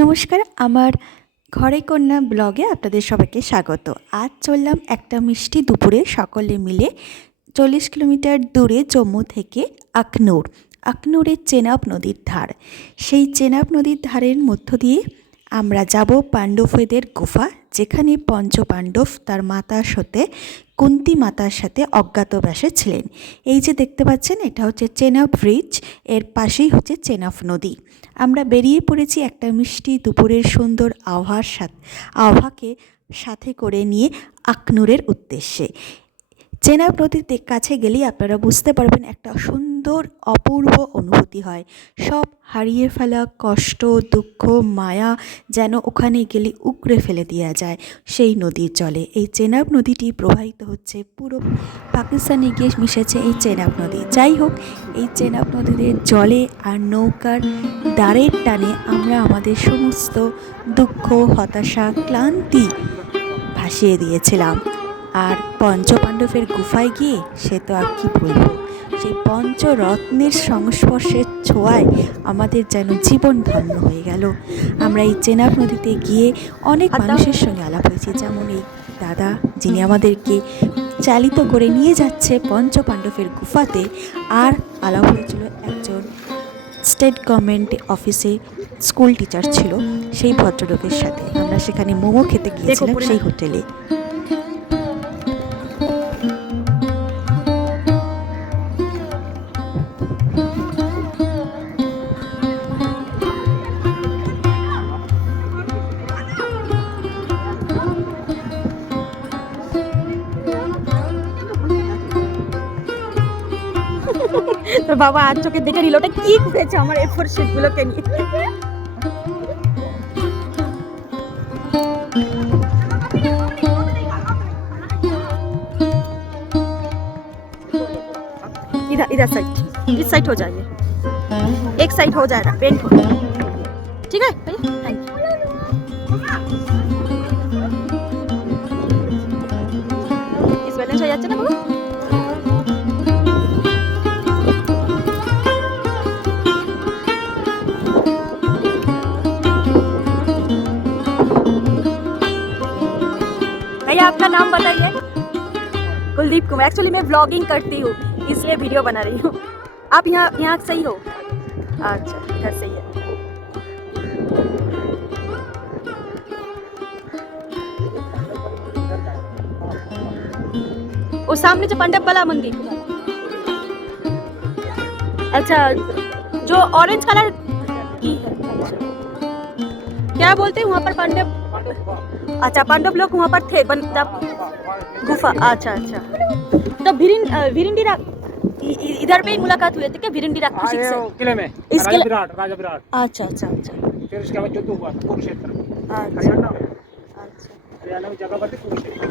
নমস্কার, আমার ঘরে কন্যা ব্লগে আপনাদের সবাইকে স্বাগত। আজ চললাম একটা মিষ্টি দুপুরে সকলে মিলে 40 কিলোমিটার দূরে জম্মু থেকে আখনুর। আখনুরের চেনাব নদীর ধার। সেই চেনাব নদীর ধারের মধ্য দিয়ে আমরা যাব পাণ্ডবদের গুফা, যেখানে পঞ্চপাণ্ডব তার মাতার সাথে কুন্তি মাতার সাথে অজ্ঞাতবাসে ছিলেন। এই যে দেখতে পাচ্ছেন, এটা হচ্ছে চেনাব ব্রিজ, এর পাশেই হচ্ছে চেনাব নদী। আমরা বেরিয়ে পড়েছি একটা মিষ্টি দুপুরের সুন্দর আবহাওয়াকে সাথে করে নিয়ে আখনুরের উদ্দেশ্যে। চেনাব নদীর কাছে গেলেই আপনারা বুঝতে পারবেন একটা সুন্দর অপূর্ব অনুভূতি হয়। সব হারিয়ে ফেলা কষ্ট, দুঃখ, মায়া যেন ওখানে গেলে উকড়ে ফেলে দেওয়া যায় সেই নদীর জলে। এই চেনাব নদীটি প্রবাহিত হচ্ছে পুরো পাকিস্তানে গিয়ে মিশেছে এই চেনাব নদী। যাই হোক, এই চেনাব নদীর জলে আর নৌকার দাঁড়ের টানে আমরা আমাদের সমস্ত দুঃখ, হতাশা, ক্লান্তি ভাসিয়ে দিয়েছিলাম। আর পঞ্চপাণ্ডবের গুফায় গিয়ে সে তো আর কি বলবো, সেই পঞ্চরত্নের সংস্পর্শের ছোঁয়ায় আমাদের যেন জীবন ধন্য হয়ে গেল। আমরা এই চেনাব নদীতে গিয়ে অনেক মানুষের সঙ্গে আলাপ হয়েছি, যেমন এই দাদা যিনি আমাদেরকে চালিত করে নিয়ে যাচ্ছে পঞ্চপাণ্ডবের গুফাতে। আর আলাপ হয়েছিল একজন স্টেট গভর্নমেন্ট অফিসে স্কুল টিচার ছিল, সেই ভদ্রলোকের সাথে। আমরা সেখানে মোমো খেতে গিয়েছিলাম সেই হোটেলে। তোর বাবা আজ চোখে দেখে নিল ওটা কি করেছে আমার এফোর শিটগুলোকে নিয়ে। इधर इधर साइड, इस साइड हो जाएंगे, एक साइड हो जाएगा पेंट हो, ठीक है भैया, थैंक यू। इस बैलेंस हो जाচ্ছে না বাবা? भैया आपका नाम बताइए। कुलदीप कुमार। एक्चुअली मैं व्लॉगिंग करती हूँ, इसलिए वीडियो बना रही हूँ। आप यहाँ सही हो? अच्छा, इधर सही है। वो सामने जो पांडव वाला मंदिर, अच्छा जो ऑरेंज कलर की है, क्या बोलते हैं वहाँ पर पांडव? अच्छा, पांडव लोग वहाँ पर थे जब गुफा। अच्छा अच्छा, तो भिरिंडी इधर पे ही मुलाकात हुई थी क्या? भिरिंडी किसी से? किले में, इस किले राजा विराट। अच्छा अच्छा अच्छा, फिर उसके बाद युद्ध हुआ था कुरुक्षेत्र। अच्छा हरियाणा में, अच्छा। हरियाणा में जगह पर थी कुरुक्षेत्र।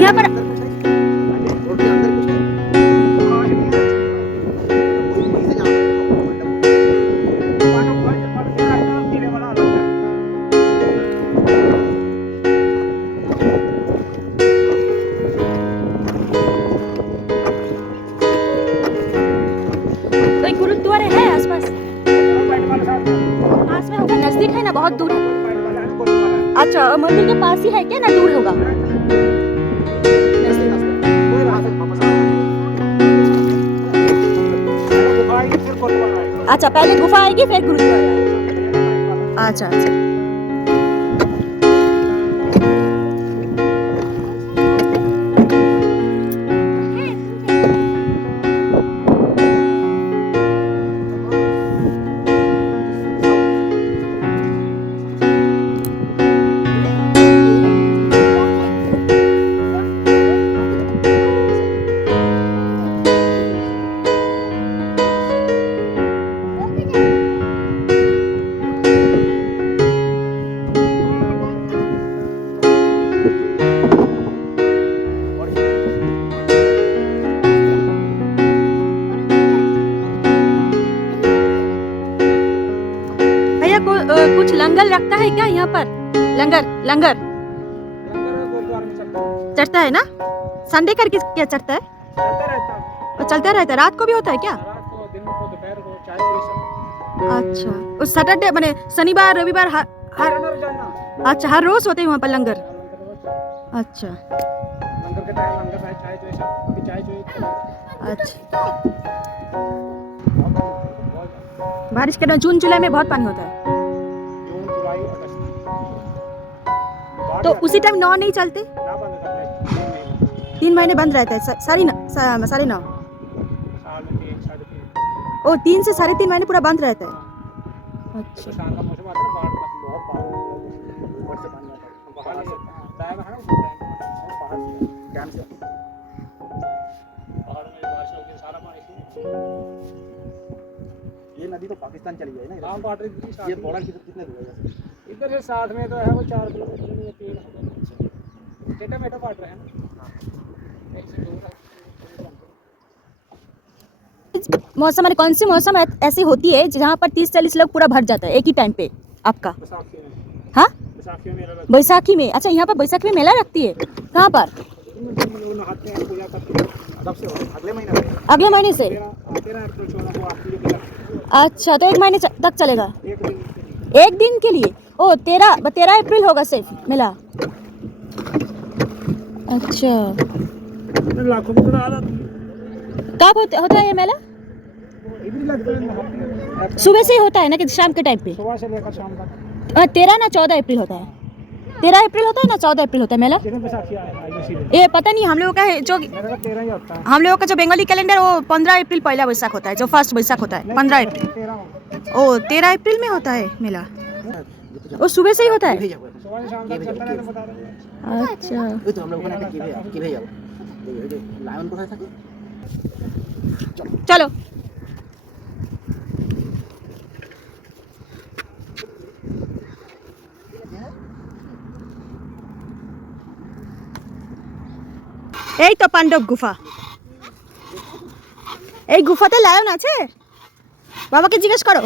यहाँ पर कोई गुरुद्वारे है आसपास? पास में होगा, नजदीक है ना, बहुत दूर है? अच्छा, मंदिर के पास ही है क्या ना दूर होगा? अच्छा, पहले गुफा आएगी फिर गुरुद्वारा आएगा। अच्छा अच्छा। कुछ लंगर रखता है क्या यहाँ पर? लंगर लंगर गुरुद्वारा में चलता है। चढ़ता है ना? संडे करके क्या चढ़ता है? चलता रहता है। और चलता रहता है, रात को भी होता है क्या? रात को, दिन को, दोपहर को, चाय को, ये सब। अच्छा, उस सैटरडे माने शनिवार रविवार हर रोजाना अच्छा हर रोज होते हैं वहाँ पर लंगर। अच्छा लंगर के टाइम लंगर है, चाय जो है सब। अभी चाय जो है अच्छा। बारिश के दिन जून जुलाई में बहुत पानी होता है, जून जुलाई अगस्त बाढ़ तो जाता उसी है। टाइम नाव नहीं चलते? ना बंद करता है 3 महीने बंद रहता है, साढ़े 9 साल में 3 साढ़े 3। ओ 3 से 3.5 महीने पूरा बंद रहता है। अच्छा शाम का मौसम आता है ना, बाढ़ का बहुत बाढ़ से पानी आता है बाहर से। टाइम है ना उसका टाइम बाहर से डैम से पहाड़ में बारिश होती है, सारा पानी ये नदी तो पाकिस्तान चली गई ना। नाम बार्डर की ये बॉर्डर कितने दूर है यहाँ से? इधर से साथ में तो है वो 4 किलोमीटर या 3 होगा। टेटा मेटा बार्डर है ना। एक से 2 मौसम माने कौन सी मौसम ऐसी होती है जहाँ पर 30-40 लोग पूरा भर जाता है एक ही टाइम पे आपका? बैसाखी में। हाँ बैसाखी में मेला लगता बैसाखी में। अच्छा यहाँ पर बैसाखी में मेला लगती है, कहाँ पर? है। लोग नहाते हैं, पूजा करते हैं। कब से हो? अगले महीने में? अगले महीने से? 13 अप्रैल 14 को आती है मेला। अच्छा तो 1 महीने तक चलेगा, एक दिन 1 दिन के लिए? ओ 13 अप्रैल होगा सिर्फ मेला? अच्छा लाखों की तादाद कब होता है ये मेला? इधर लगता है। सुबह से ही होता है ना कि शाम के टाइम पे? सुबह से लेकर शाम तक। 13 ना 14 अप्रैल होता है? 13 अप्रैल होता है ना 14 अप्रैल होता है मेला? जिस दिन बैसाखी आए इसी ये पता नहीं, हम लोगों का है जो मेरे का 13 ही होता है। हम लोगों का जो बंगाली कैलेंडर वो 15 अप्रैल पहला बैसाख होता है, जो फर्स्ट बैसाख होता है 15 अप्रैल। 13 होता ओ 13 अप्रैल में होता है मेला? वो सुबह से ही होता है? है। सुबह से शाम तक चलता रहता है, बता रहे हैं। अच्छा ওই তো আমরা ওখানে একটা কিভাবে যাব এই যে লায়ন কোথায় থাকে? चलो এই তো পাণ্ডব গুফা। এই গুফাতে লায়ন আছে? বাবাকে জিজ্ঞেস করো।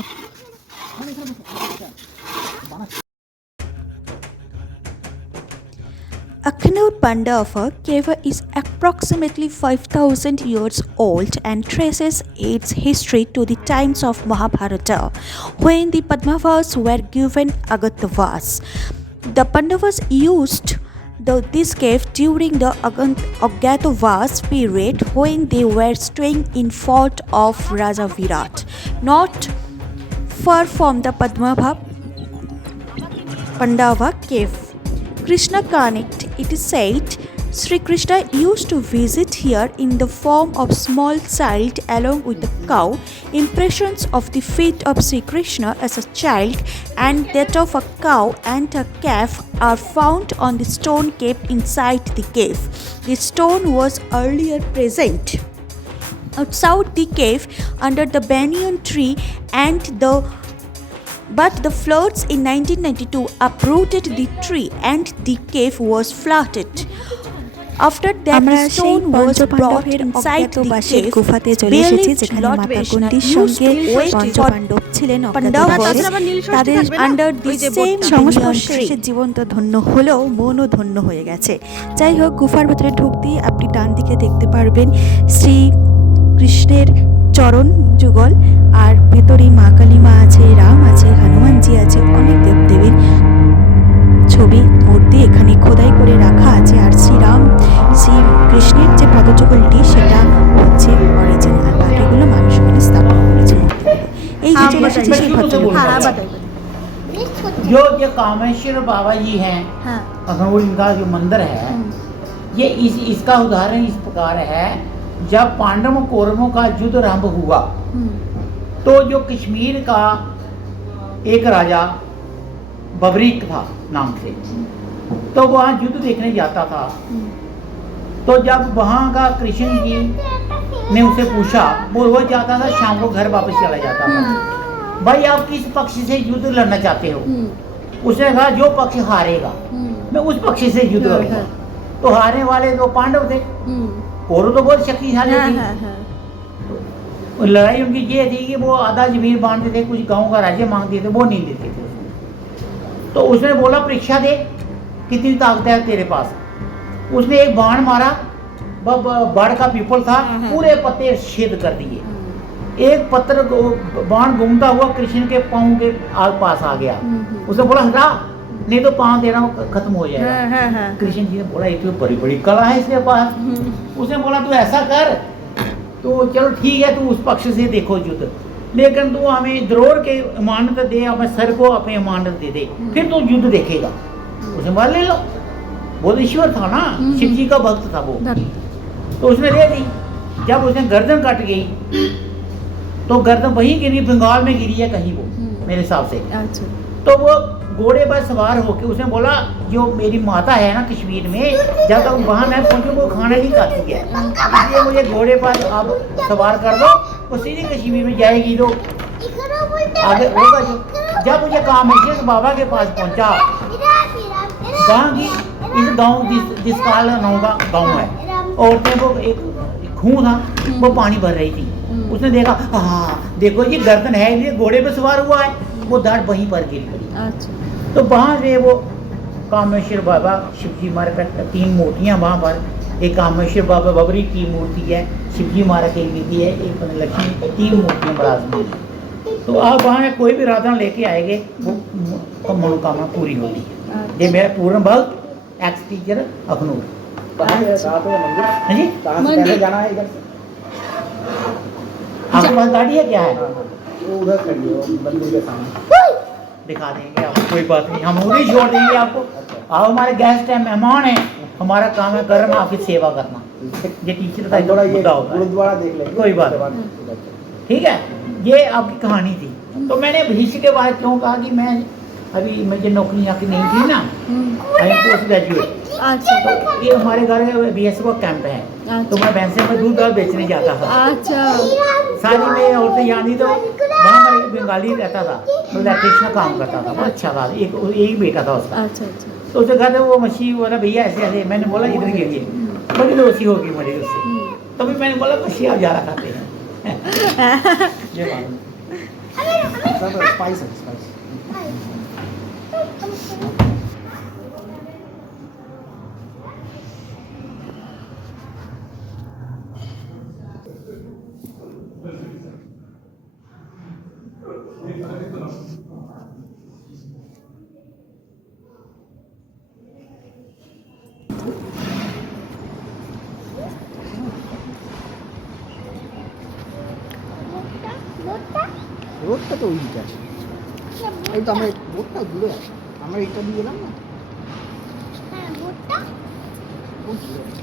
Akhnur Pandava cave is approximately 5,000 years old and traces its history to the times of Mahabharata, when the Padmavas were given Agatavas. The Pandavas used this cave during the Agatavas period, when they were staying in fort of Raja Virat, not far from the Pandava cave. Krishna connect, it is said Sri Krishna used to visit here in the form of small child along with a cow. Impressions of the feet of Sri Krishna as a child and that of a cow and a calf are found on the stone kept inside the cave. The stone was earlier present outside the cave under the banyan tree but the floods in 1992 uprooted the tree and the cave was flooded. After that, আমরা the সেই stone was brought পঞ্চপাণ্ডবের inside the অজ্ঞাতবাসের cave. গুফাতে চলে Where এসেছি, lived যেখানে Lord মাতা Vishnu কুন্তির used সঙ্গে to wait পঞ্চপাণ্ডব ছিলেন Pandavas, অজ্ঞাতবাসে। তাদের under the same সংস্পর্শে banyan এসে tree. জীবন্ত ধন্য হলেও মনও ধন্য হয়ে গেছে। যাই হোক, গুফার ভেতরে ঢুকতেই আপনি ডান দিকে দেখতে পারবেন শ্রী কৃষ্ণের চরণ যুগল, আর ভেতরেই মা কালী মা আছে, রাম আছে, হনুমানজি আছে, অনেক দেবদেবীর ছবি মূর্তি এখানে খোদাই করে রাখা আছে। আর শ্রী কৃষ্ণের যে পদযুগলটি সেটা হচ্ছে অরিজিনাল, আর বাকিগুলো মানুষ এখানে স্থাপন করেছে মূর্তিগুলো। এই যে চলে এসেছে সেই ভদ্রলোক। हाँ हाँ बताइए। जो ये कामेश्वर बाबा जी हैं, हाँ अखनूर इनका जो मंदिर है, ये इसका उदाहरण इस प्रकार है। जब पांडव कौरवों का युद्ध आरंभ हुआ तो जो कश्मीर का एक राजा बबरीक था नाम से, तो वहाँ युद्ध देखने जाता था। तो जब वहाँ का कृष्ण जी ने उसे पूछा, वो जाता था शाम को घर वापस चला जाता था, भाई आप किस पक्ष से युद्ध लड़ना चाहते हो? उसने कहा जो पक्ष हारेगा मैं उस पक्ष से युद्ध करूंगा। तो हारने वाले दो पांडव थे, और तो बहुत शक्तिशाली हाँ थी। हाँ हाँ लड़ाई उनकी ये थी कि वो आधा जमीन बांटते थे, कुछ गांव का राज्य मांगते थे, वो नहीं देते थे। तो उसने बोला परीक्षा दे, कितनी ताकत है तेरे पास। उसने एक बाण मारा, बाढ़ का पीपल था, पूरे पत्ते छेद कर दिए। एक पत्थर बाण घूमता हुआ कृष्ण के पाँव के पास आ गया। उसने बोला हटा, नहीं तो पाँव तेरा खत्म हो जाएगा। कृष्ण जी ने बोला ये तो बड़ी बड़ी कला है इसके पास। उसने बोला तू ऐसा कर, तो चलो ठीक है, तू उस पक्ष से देखो युद्ध, लेकिन तू हमें द्रोण के अमानत दे, हमें सर को अपनी अमानत दे दे, फिर तू युद्ध देखेगा। उसने बोला ले लो, वो तो ईश्वर था ना, शिव जी का भक्त था वो। तो उसने ले दी। जब उसने गर्दन कट गई तो गर्दन वहीं गिरी, बंगाल में गिरी है कहीं वो मेरे हिसाब से। तो वो घोड़े पर सवार होके उसने बोला जो मेरी माता है ना कश्मीर में, जब तक वहाँ मैं पहुँचूँ वो खाना नहीं खाती है, इसलिए मुझे घोड़े पर आप सवार कर दो, वो सीधी कश्मीर में जाएगी तो आगे होगा। जब मुझे कामेश्वर बाबा के पास पहुँचा, गाँव की इस गाँव जिसकाल नाव का गाँव है, औरतें वो एक खूह था, वो पानी भर रही थी। उसने देखा हाँ देखो ये गर्दन है, इसलिए घोड़े पे सवार हुआ है, वो दाढ़ वहीं पर गिर पड़ी। तो वहाँ से वो कामेश्वर बाबा शिव जी महाराज का 3 मूर्तियाँ वहाँ पर, एक कामेश्वर बाबा बबरी की मूर्ति है, शिव जी महाराज की विधि है, एक लक्ष्मी, 3 मूर्तियाँ विराजमान है। तो आप वहाँ कोई भी राधा लेके आएंगे वो मनोकामना पूरी होती है। ये मेरा पूर्ण भक्त एक्स टीचर अखनूर। हाँ जी, कहाँ से पहले जाना है इधर से? आपके पास गाड़ी है क्या है? वो उधर खड़ी है, वो मंदिर के सामने। दिखा देंगे आपको, कोई बात नहीं, हम उधर ही छोड़ देंगे आपको। आप हमारे गेस्ट हैं, मेहमान हैं, हमारा काम है कर्म आपकी सेवा करना। ये टीचर का थोड़ा ये मुद्दा होता है, गुरुद्वारा देख लेंगे, कोई बात नहीं। ठीक है, ये आपकी कहानी थी। तो मैंने भविष्य के बारे क्यों कहा कि मैं अभी मुझे नौकरी यहाँ की नहीं थी ना, आई पोस्ट ग्रेजुएट। तो ये हमारे घर BSF का कैंप है, तो मैं भैंसे में दूध दाल बेचने जाता था। सारी मेरी औरतें यहाँ थी, तो वहाँ पर एक बंगाली रहता था, तो इलेक्ट्रिशियन का काम करता था, बहुत अच्छा था, एक बेटा था उसका। तो उसे कहते वो मछली बोला भैया ऐसे ऐसे, मैंने बोला इधर के लिए बड़ी दोस्ती होगी मेरी उससे। तभी मैंने बोला मछली आप ज़्यादा खाते हैं। ये मालूम स्पाइस है, स्पाइस। রোডটা তো ওইদিকে আছে, এই তো আমরা রোডটা দূরে আছে, আমরা এইটা দিয়ে গেলাম না, কোন দূরে আছে।